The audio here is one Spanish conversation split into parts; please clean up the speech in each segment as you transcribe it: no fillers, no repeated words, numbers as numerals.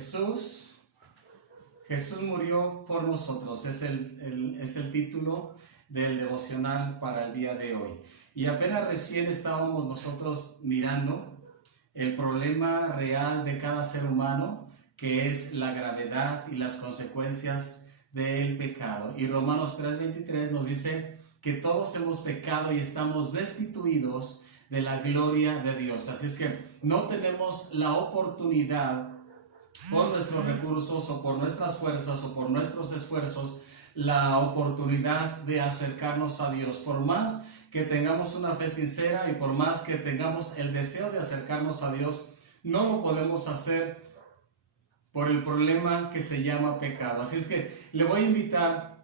Jesús murió por nosotros, es el título del devocional para el día de hoy. Y apenas recién estábamos nosotros mirando el problema real de cada ser humano, que es la gravedad y las consecuencias del pecado. Y Romanos 3:23 nos dice que todos hemos pecado y estamos destituidos de la gloria de Dios. Así es que no tenemos la oportunidad, por nuestros recursos o por nuestras fuerzas o por nuestros esfuerzos, la oportunidad de acercarnos a Dios. Por más que tengamos una fe sincera y por más que tengamos el deseo de acercarnos a Dios, no lo podemos hacer por el problema que se llama pecado. Así es que le voy a invitar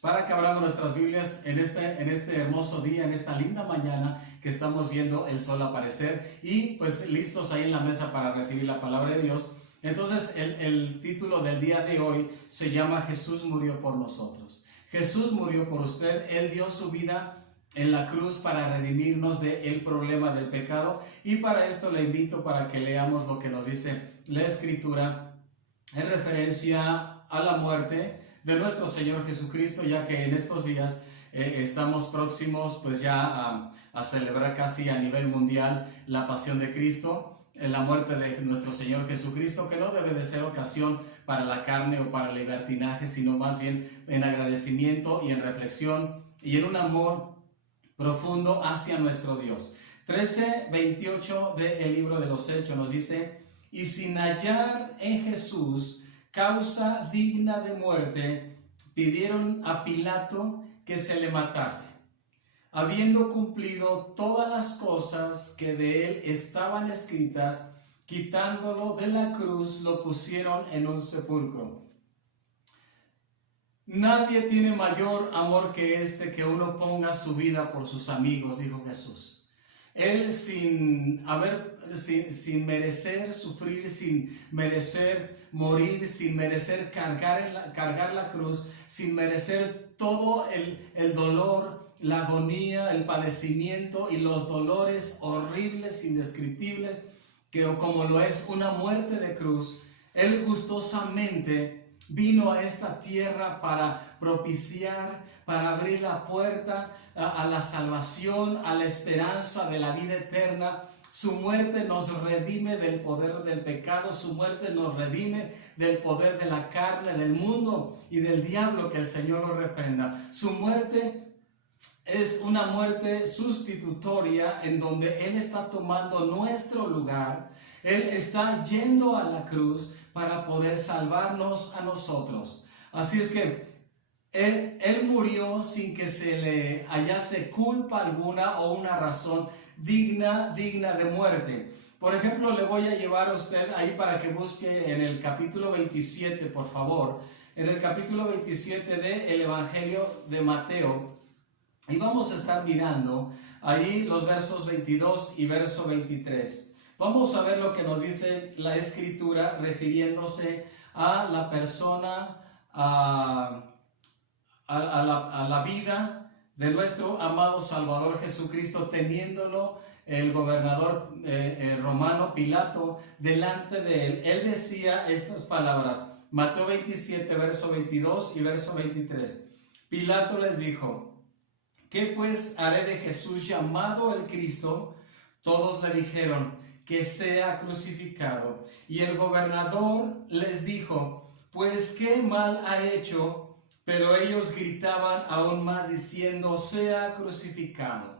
para que abramos nuestras Biblias en este hermoso día, en esta linda mañana que estamos viendo el sol aparecer y pues listos ahí en la mesa para recibir la palabra de Dios. Entonces el título del día de hoy se llama Jesús murió por nosotros. Jesús murió por usted, Él dio su vida en la cruz para redimirnos del problema del pecado, y para esto le invito para que leamos lo que nos dice la Escritura en referencia a la muerte de nuestro Señor Jesucristo, ya que en estos días estamos próximos pues ya a celebrar casi a nivel mundial la pasión de Cristo, la muerte de nuestro Señor Jesucristo, que no debe de ser ocasión para la carne o para el libertinaje, sino más bien en agradecimiento y en reflexión y en un amor profundo hacia nuestro Dios. 13:28 del libro de los Hechos nos dice: y sin hallar en Jesús causa digna de muerte, pidieron a Pilato que se le matase. Habiendo cumplido todas las cosas que de él estaban escritas, quitándolo de la cruz, lo pusieron en un sepulcro. Nadie tiene mayor amor que este, que uno ponga su vida por sus amigos, dijo Jesús. Él sin merecer sufrir, sin merecer morir, sin merecer cargar la cruz, sin merecer todo el dolor, la agonía, el padecimiento y los dolores horribles, indescriptibles, que como lo es una muerte de cruz, Él gustosamente vino a esta tierra para propiciar, para abrir la puerta a la salvación, a la esperanza de la vida eterna. Su muerte nos redime del poder del pecado, su muerte nos redime del poder de la carne, del mundo y del diablo, que el Señor lo reprenda. Su muerte es una muerte sustitutoria en donde Él está tomando nuestro lugar. Él está yendo a la cruz para poder salvarnos a nosotros. Así es que Él murió sin que se le hallase culpa alguna o una razón digna de muerte. Por ejemplo, le voy a llevar a usted ahí para que busque en el capítulo 27, por favor. En el capítulo 27 del Evangelio de Mateo. Y vamos a estar mirando ahí los versos 22 y verso 23. Vamos a ver lo que nos dice la Escritura refiriéndose a la persona, a la vida de nuestro amado Salvador Jesucristo, teniéndolo el gobernador romano Pilato delante de él. Él decía estas palabras, Mateo 27, verso 22 y verso 23. Pilato les dijo: ¿qué pues haré de Jesús llamado el Cristo? Todos le dijeron: que sea crucificado. Y el gobernador les dijo: pues qué mal ha hecho. Pero ellos gritaban aún más diciendo: sea crucificado,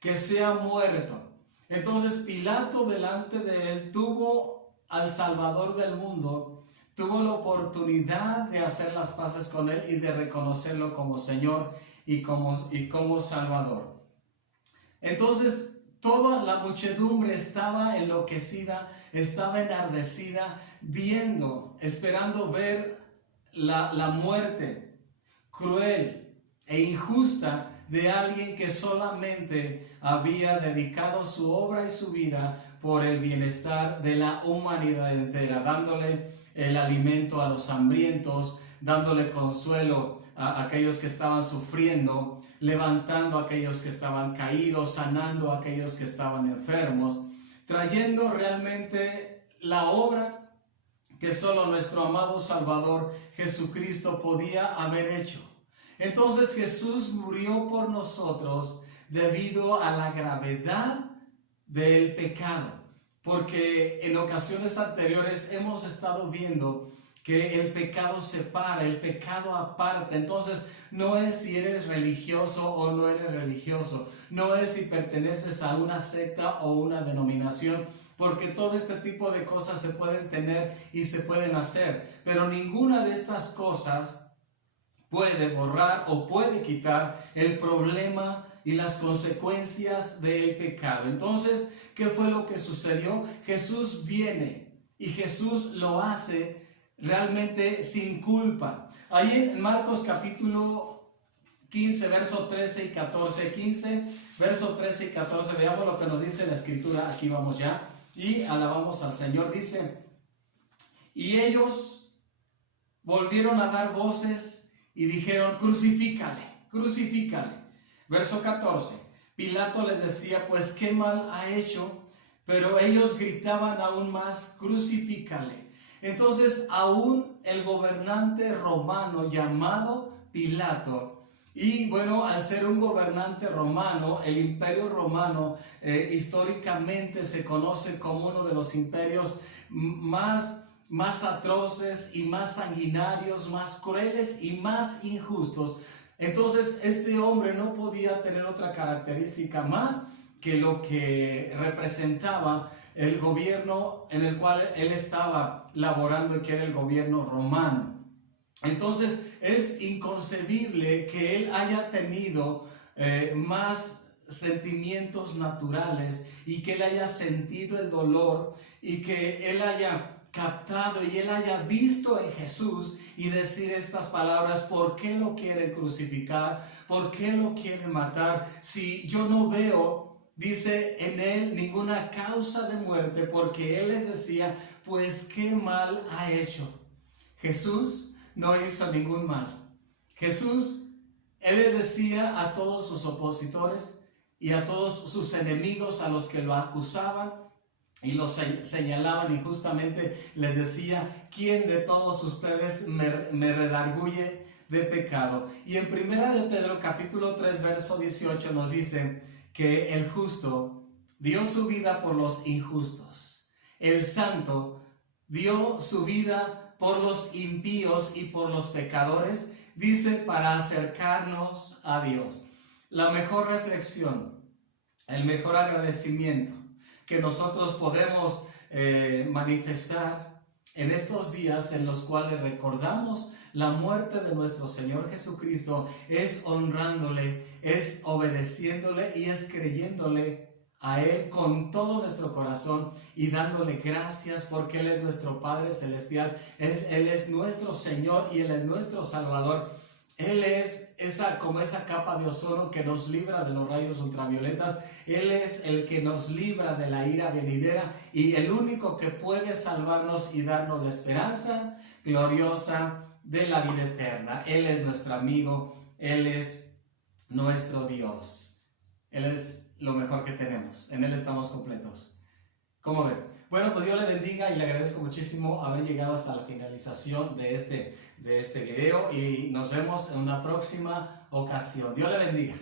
que sea muerto. Entonces Pilato delante de él tuvo al Salvador del mundo, tuvo la oportunidad de hacer las paces con él y de reconocerlo como Señor y como Salvador. Entonces toda la muchedumbre estaba enloquecida, estaba enardecida, esperando ver la muerte cruel e injusta de alguien que solamente había dedicado su obra y su vida por el bienestar de la humanidad entera, dándole el alimento a los hambrientos, dándole consuelo a aquellos que estaban sufriendo, levantando a aquellos que estaban caídos, sanando a aquellos que estaban enfermos, trayendo realmente la obra que solo nuestro amado Salvador Jesucristo podía haber hecho. Entonces Jesús murió por nosotros debido a la gravedad del pecado, porque en ocasiones anteriores hemos estado viendo que el pecado separa, el pecado aparta. Entonces no es si eres religioso o no eres religioso, no es si perteneces a una secta o una denominación, porque todo este tipo de cosas se pueden tener y se pueden hacer, pero ninguna de estas cosas puede borrar o puede quitar el problema y las consecuencias del pecado. Entonces, ¿qué fue lo que sucedió? Jesús viene y Jesús lo hace realmente sin culpa. Ahí en Marcos capítulo 15, verso 13 y 14, 15, verso 13 y 14, veamos lo que nos dice la escritura. Aquí vamos ya y alabamos al Señor. Dice: y ellos volvieron a dar voces y dijeron: crucifícale, crucifícale. Verso 14, Pilato les decía: pues qué mal ha hecho. Pero ellos gritaban aún más: crucifícale. Entonces aún el gobernante romano llamado Pilato, y bueno, al ser un gobernante romano, el imperio romano históricamente se conoce como uno de los imperios más atroces y más sanguinarios, más crueles y más injustos. Entonces este hombre no podía tener otra característica más que lo que representaba el gobierno en el cual él estaba laborando, que era el gobierno romano. Entonces es inconcebible que él haya tenido más sentimientos naturales y que él haya sentido el dolor y que él haya captado y él haya visto en Jesús y decir estas palabras: ¿por qué lo quieren crucificar? ¿Por qué lo quieren matar? Si yo no veo, dice, en él ninguna causa de muerte, porque él les decía: pues qué mal ha hecho. Jesús no hizo ningún mal. Jesús, él les decía a todos sus opositores y a todos sus enemigos, a los que lo acusaban y los señalaban injustamente, les decía: ¿quién de todos ustedes me redarguye de pecado? Y en primera de Pedro capítulo 3 verso 18 nos dice que el justo dio su vida por los injustos, el santo dio su vida por los impíos y por los pecadores, dice, para acercarnos a Dios. La mejor reflexión, el mejor agradecimiento que nosotros podemos manifestar en estos días en los cuales recordamos la muerte de nuestro Señor Jesucristo, es honrándole, es obedeciéndole y es creyéndole a Él con todo nuestro corazón y dándole gracias, porque Él es nuestro Padre Celestial, Él es nuestro Señor y Él es nuestro Salvador. Él es como esa capa de ozono que nos libra de los rayos ultravioletas. Él es el que nos libra de la ira venidera y el único que puede salvarnos y darnos la esperanza gloriosa de la vida eterna. Él es nuestro amigo, Él es nuestro Dios. Él es lo mejor que tenemos, en Él estamos completos. ¿Cómo ven? Bueno, pues Dios le bendiga y le agradezco muchísimo haber llegado hasta la finalización de este video y nos vemos en una próxima ocasión. Dios le bendiga.